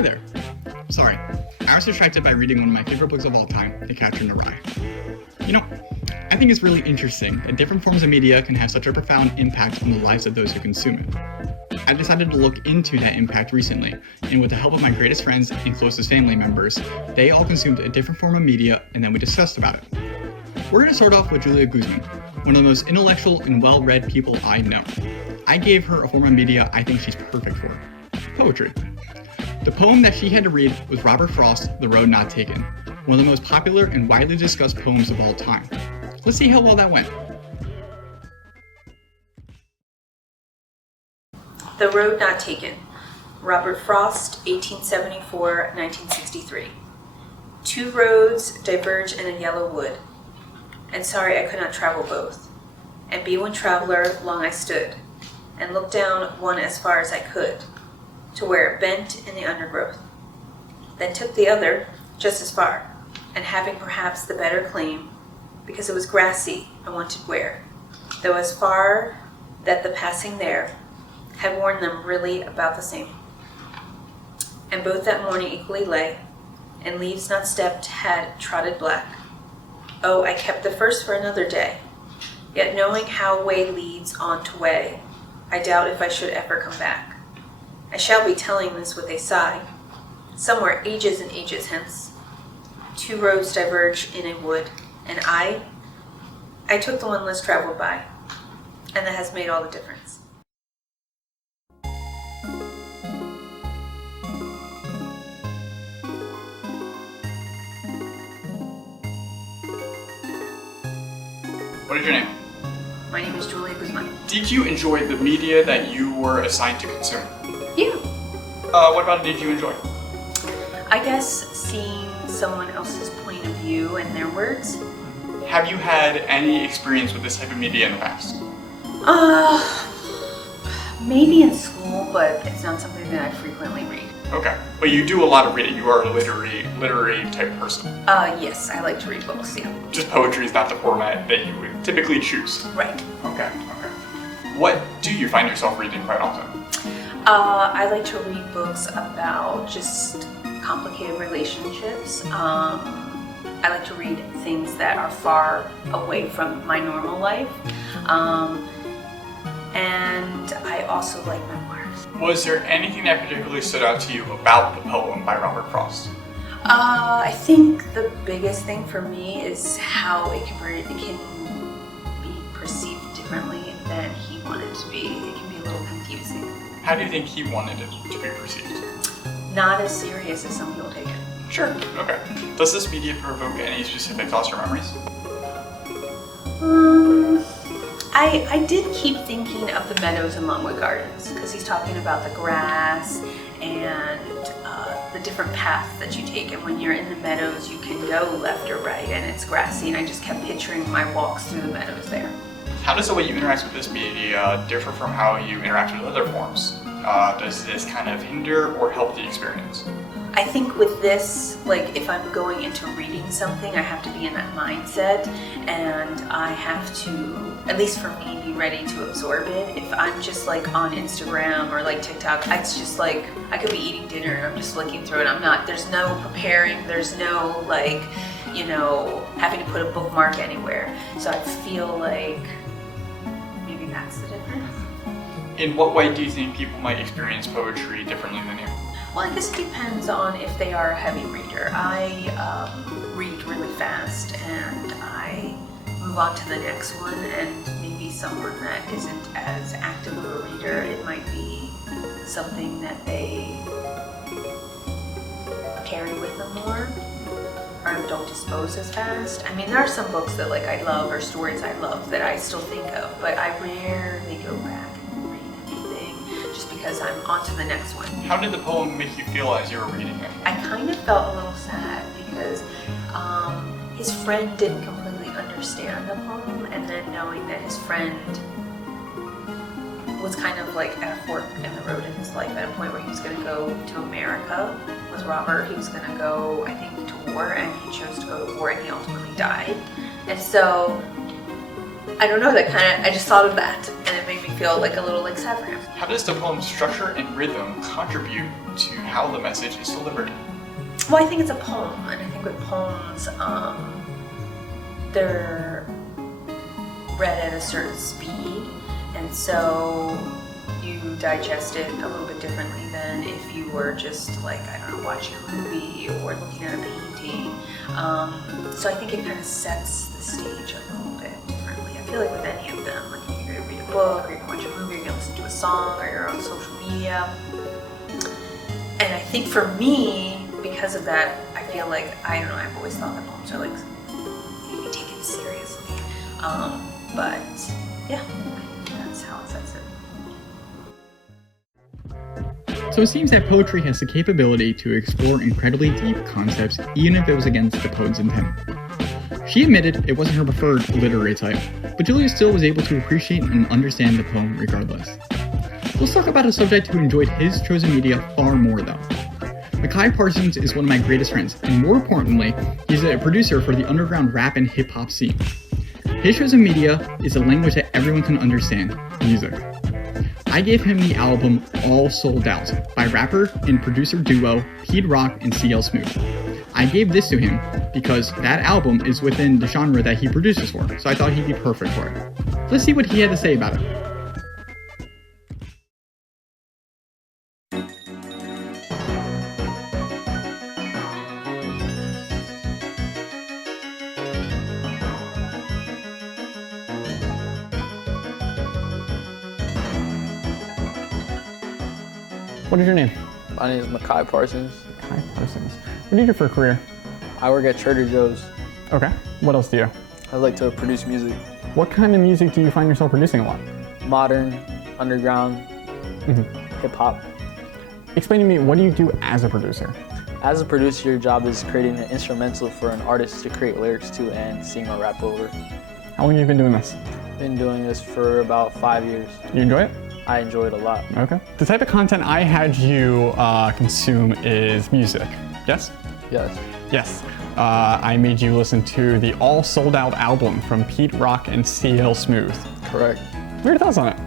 Hi there. Sorry, I was distracted by reading one of my favorite books of all time, The Catcher in the Rye. You know, I think it's really interesting that different forms of media can have such a profound impact on the lives of those who consume it. I decided to look into that impact recently, and with the help of my greatest friends and closest family members, they all consumed a different form of media, and then we discussed about it. We're going to start off with Julia Guzman, one of the most intellectual and well-read people I know. I gave her a form of media I think she's perfect for: poetry. The poem that she had to read was Robert Frost's The Road Not Taken, one of the most popular and widely discussed poems of all time. Let's see how well that went. The Road Not Taken, Robert Frost, 1874-1963. Two roads diverge in a yellow wood, and sorry I could not travel both. And be one traveler long I stood, and looked down one as far as I could, to where it bent in the undergrowth. Then took the other just as far, and having perhaps the better claim, because it was grassy I wanted where, though as far that the passing there had worn them really about the same. And both that morning equally lay, and leaves not stepped had trodden black. Oh, I kept the first for another day, yet knowing how way leads on to way, I doubt if I should ever come back. I shall be telling this with a sigh. Somewhere ages and ages hence, two roads diverge in a wood, and I took the one less traveled by, and that has made all the difference. What is your name? My name is Julia Guzman. Did you enjoy the media that you were assigned to consume? Yeah. What about it did you enjoy? I guess seeing someone else's point of view and their words. Have you had any experience with this type of media in the past? Maybe in school, but it's not something that I frequently read. Okay, but you do a lot of reading. You are a literary type person. Yes, I like to read books, yeah. Just poetry is not the format that you would typically choose. Right. Okay. What do you find yourself reading quite often? I like to read books about just complicated relationships. I like to read things that are far away from my normal life. And I also like memoirs. Was there anything that particularly stood out to you about the poem by Robert Frost? I think the biggest thing for me is how it can be perceived differently than he wanted it to be. It can be a little confusing. How do you think he wanted it to be perceived? Not as serious as some people take it. Sure. Okay. Does this media provoke any specific thoughts or memories? I did keep thinking of the meadows in Longwood Gardens, because he's talking about the grass and the different paths that you take, and when you're in the meadows you can go left or right and it's grassy, and I just kept picturing my walks through the meadows there. How does the way you interact with this media differ from how you interact with other forms? Does this kind of hinder or help the experience? I think with this, like if I'm going into reading something, I have to be in that mindset, and I have to, at least for me, be ready to absorb it. If I'm just like on Instagram or like TikTok, it's just like, I could be eating dinner and I'm just flicking through it. There's no preparing, there's no like, having to put a bookmark anywhere. So I feel like maybe that's the difference. In what way do you think people might experience poetry differently than you? Well, I guess it depends on if they are a heavy reader. I read really fast and I move on to the next one, and maybe someone that isn't as active of a reader, it might be something that they carry with them more or don't dispose as fast. I mean, there are some books that like I love, or stories I love that I still think of, but I rarely go back and read anything just because I'm on to the next one. How did the poem make you feel as you were reading it? I kind of felt a little sad because his friend didn't completely understand the poem, and then knowing that his friend was kind of like at a fork in the road in his life, at a point where he was going to go to America with Robert. He was going to go, I think, to war, and he chose to go to war, and he ultimately died. And so, I don't know, I just thought of that, and it made me feel like a little like sad for him. How does the poem's structure and rhythm contribute to how the message is delivered? Well, I think it's a poem, and I think with poems, they're read at a certain speed, and so you digest it a little bit differently than if you were just like, I don't know, watching a movie or looking at a painting. So I think it kind of sets the stage a little bit differently. I feel like with any of them, like if you're going to read a book, or you're going to watch a movie, or you're going to listen to a song, or you're on social media. And I think for me, because of that, I feel like, I don't know, I've always thought that poems are like, you can take it seriously. But yeah, that's how it sets it. So it seems that poetry has the capability to explore incredibly deep concepts, even if it was against the poet's intent. She admitted it wasn't her preferred literary type, but Julia still was able to appreciate and understand the poem regardless. Let's talk about a subject who enjoyed his chosen media far more though. Mekhi Parsons is one of my greatest friends, and more importantly, he's a producer for the underground rap and hip-hop scene. His chosen media is a language that everyone can understand, music. I gave him the album All Sold Out by rapper and producer duo Pete Rock and CL Smooth. I gave this to him because that album is within the genre that he produces for, so I thought he'd be perfect for it. Let's see what he had to say about it. What is your name? My name is Mekhi Parsons. Mekhi Parsons. What do you do for a career? I work at Trader Joe's. Okay. What else do you do? I like to produce music. What kind of music do you find yourself producing a lot? Modern, underground, hip hop. Explain to me, what do you do as a producer? As a producer, your job is creating an instrumental for an artist to create lyrics to and sing or rap over. How long have you been doing this? Been doing this for about 5 years. You enjoy it? I enjoy it a lot. Okay. The type of content I had you consume is music, yes? Yes. Yes. I made you listen to the All Sold Out album from Pete Rock and CL Smooth. Correct. What are your thoughts on it?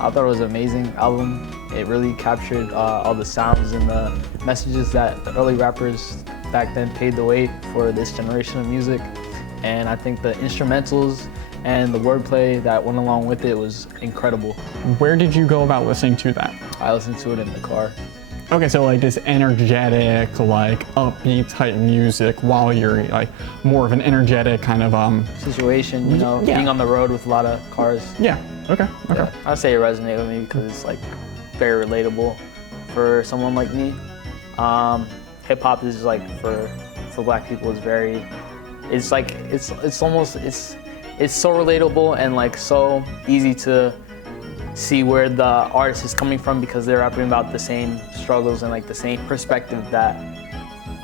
I thought it was an amazing album. It really captured all the sounds and the messages that the early rappers back then paved the way for this generation of music. And I think the instrumentals and the wordplay that went along with it was incredible. Where did you go about listening to that? I listened to it in the car. Okay, so like this energetic, like upbeat type music while you're like more of an energetic kind of Situation, you know, Yeah. being on the road with a lot of cars. Yeah. Okay. Yeah, I'd say it resonated with me because it's like very relatable for someone like me. Hip hop is like for black people is very, it's like it's so relatable and like so easy to see where the artist is coming from because they're rapping about the same struggles and like the same perspective that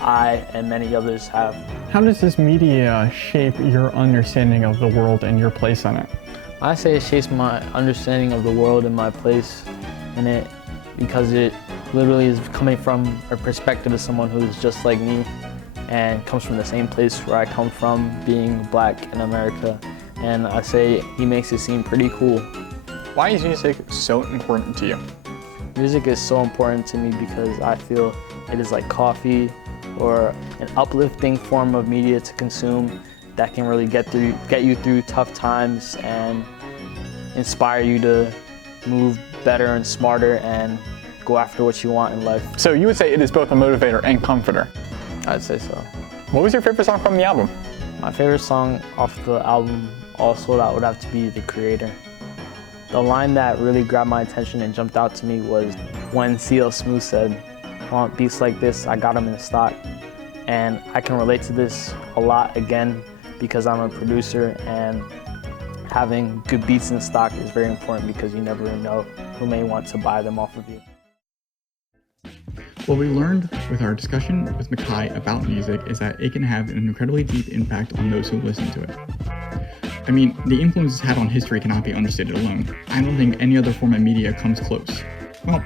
I and many others have. How does this media shape your understanding of the world and your place in it? I say it shapes my understanding of the world and my place in it because it literally is coming from a perspective of someone who's just like me and comes from the same place where I come from, being black in America. And I say he makes it seem pretty cool. Why is music so important to you? Music is so important to me because I feel it is like coffee or an uplifting form of media to consume that can really get you through tough times and inspire you to move better and smarter and go after what you want in life. So you would say it is both a motivator and comforter. I'd say so. What was your favorite song from the album? My favorite song off the album, All Sold Out, would have to be The Creator. The line that really grabbed my attention and jumped out to me was when CL Smooth said, "I want beats like this, I got them in stock." And I can relate to this a lot again because I'm a producer and having good beats in stock is very important because you never know who may want to buy them off of you. What we learned with our discussion with Mekhi about music is that it can have an incredibly deep impact on those who listen to it. I mean, the influence it's had on history cannot be understated alone. I don't think any other form of media comes close. Well,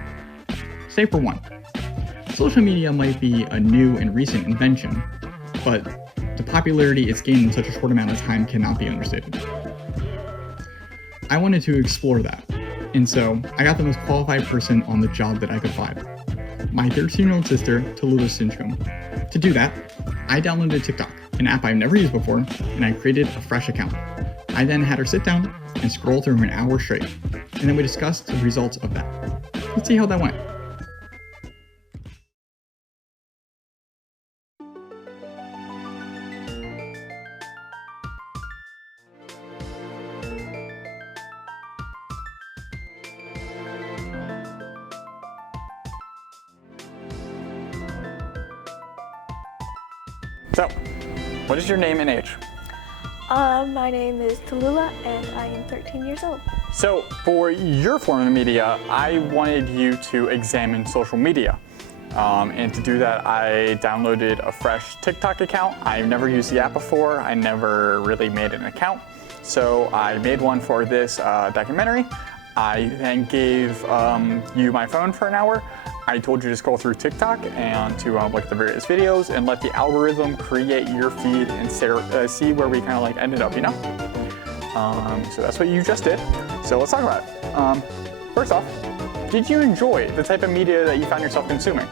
say for one. Social media might be a new and recent invention, but the popularity it's gained in such a short amount of time cannot be understated. I wanted to explore that. And so I got the most qualified person on the job that I could find. My 13-year-old sister, Tallulah Sinchcomb. To do that, I downloaded TikTok, an app I've never used before, and I created a fresh account. I then had her sit down and scroll through an hour straight, and then we discussed the results of that. Let's see how that went. So, what is your name and age? My name is Tallulah and I am 13 years old. So, for your form of media, I wanted you to examine social media. And to do that, I downloaded a fresh TikTok account. I've never used the app before. I never really made an account. So I made one for this documentary. I then gave you my phone for an hour. I told you to scroll through TikTok and to look at the various videos and let the algorithm create your feed and see where we kind of like ended up, you know? So that's what you just did. So let's talk about it. First off, did you enjoy the type of media that you found yourself consuming?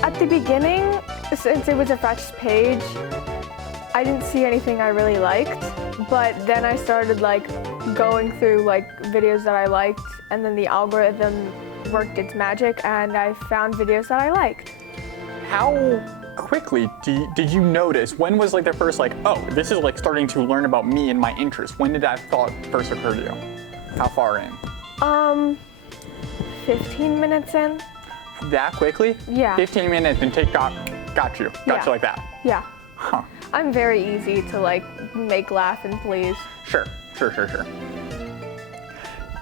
At the beginning, since it was a fresh page, I didn't see anything I really liked, but then I started like going through like videos that I liked, and then the algorithm worked its magic and I found videos that I liked. How quickly did you notice? When was like the first like, oh, this is like starting to learn about me and my interests? When did that thought first occur to you? How far in? 15 minutes in. That quickly? Yeah. 15 minutes and TikTok got you like that. Yeah. Huh. I'm very easy to like make laugh and please. Sure.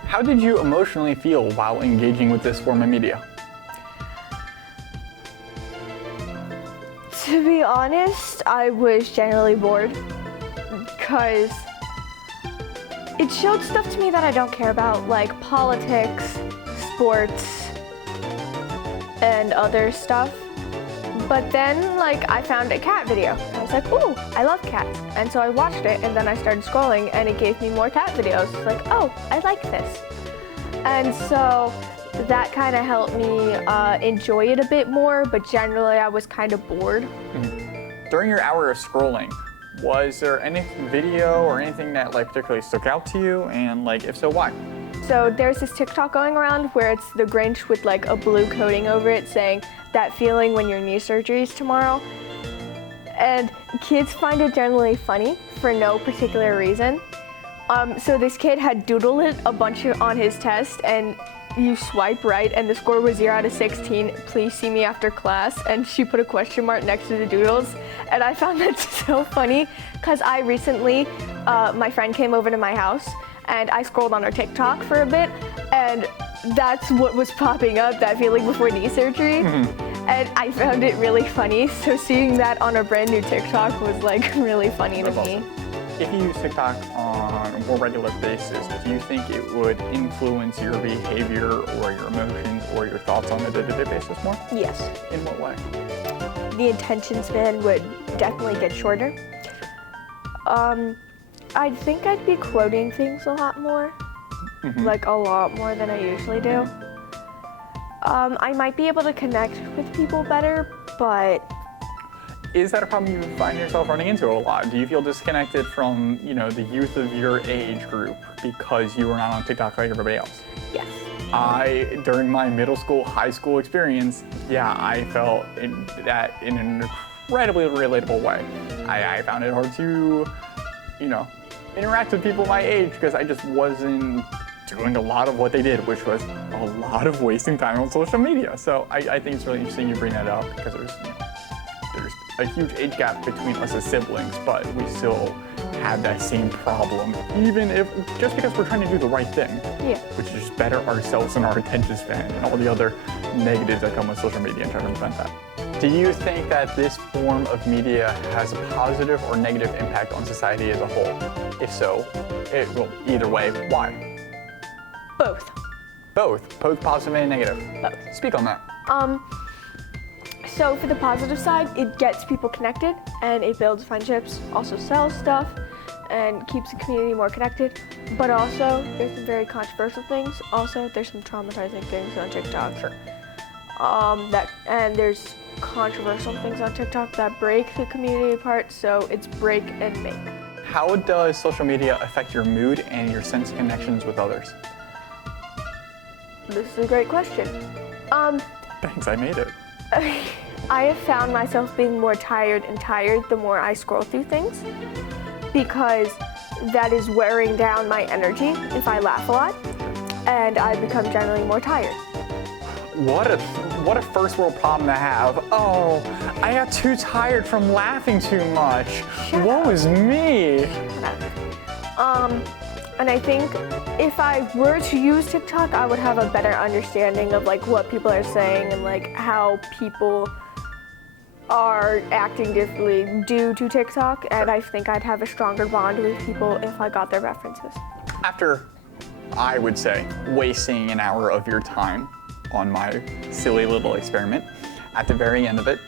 How did you emotionally feel while engaging with this form of media? To be honest, I was generally bored because it showed stuff to me that I don't care about, like politics, sports, and other stuff. But then, like, I found a cat video. I was like, ooh, I love cats. And so I watched it, and then I started scrolling, and it gave me more cat videos. It's like, oh, I like this. And so that kind of helped me enjoy it a bit more, but generally I was kind of bored. During your hour of scrolling, was there any video or anything that like particularly stuck out to you? And like, if so, why? So there's this TikTok going around where it's the Grinch with like a blue coating over it saying, that feeling when your knee surgery is tomorrow. And kids find it generally funny for no particular reason. So this kid had doodled it a bunch on his test, and you swipe right and the score was 0 out of 16, please see me after class, and she put a question mark next to the doodles. And I found that so funny because I recently, my friend came over to my house and I scrolled on her TikTok for a bit, and that's what was popping up, that feeling before knee surgery. And I found it really funny, so seeing that on a brand new TikTok was like really funny to me. If you use TikTok on a more regular basis, do you think it would influence your behavior or your emotions or your thoughts on a day-to-day basis more? Yes. In what way? The attention span would definitely get shorter. I think I'd be quoting things a lot more, like a lot more than I usually do. I might be able to connect with people better, but Is that a problem you find yourself running into a lot? Do you feel disconnected from, you know, the youth of your age group because you were not on TikTok like everybody else? yes. During my middle school, high school experience, I felt that in an incredibly relatable way. I found it hard to, you know, interact with people my age because I just wasn't doing a lot of what they did, which was a lot of wasting time on social media. So I think it's really interesting you bring that up because there's a huge age gap between us as siblings, but we still have that same problem, even if just because we're trying to do the right thing, Yeah. which is just better ourselves and our attention span and all the other negatives that come with social media and trying to prevent that. Do you think that this form of media has a positive or negative impact on society as a whole? If so, well, either way, why? Both. Both positive and negative. Both. Speak on that. So for the positive side, it gets people connected and it builds friendships, also sells stuff, and keeps the community more connected. But also, there's some very controversial things. Also, there's some traumatizing things on TikTok. Sure. And there's controversial things on TikTok that break the community apart. So it's break and make. How does social media affect your mood and your sense of connections with others? This is a great question. Thanks, I made it. I have found myself being more tired and tired the more I scroll through things, because that is wearing down my energy if I laugh a lot, and I become generally more tired. What a first world problem to have. Oh, I got too tired from laughing too much. Shut Woe up. is me. And I think if I were to use TikTok, I would have a better understanding of like what people are saying and like how people are acting differently due to TikTok, and I think I'd have a stronger bond with people if I got their references. After, I would say, wasting an hour of your time on my silly little experiment, at the very end of it,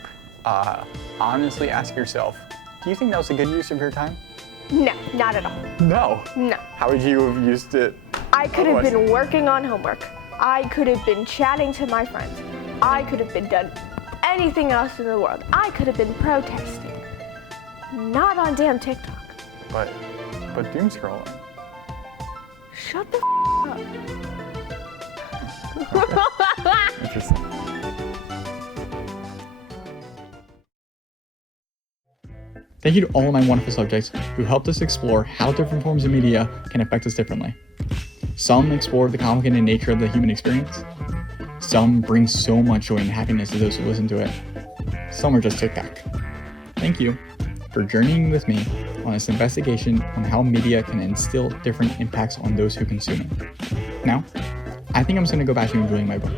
honestly ask yourself, do you think that was a good use of your time? No, not at all. No. No. How would you have used it? I could have otherwise? been working on homework. I could have been chatting to my friends. I could have been done anything else in the world. I could have been protesting. Not on damn TikTok. But doom scrolling. Shut the up. Interesting. Thank you to all of my wonderful subjects who helped us explore how different forms of media can affect us differently. Some explore the complicated nature of the human experience. Some bring so much joy and happiness to those who listen to it. Some are just TikTok. Thank you for journeying with me on this investigation on how media can instill different impacts on those who consume it. Now, I think I'm just going to go back to enjoying my book.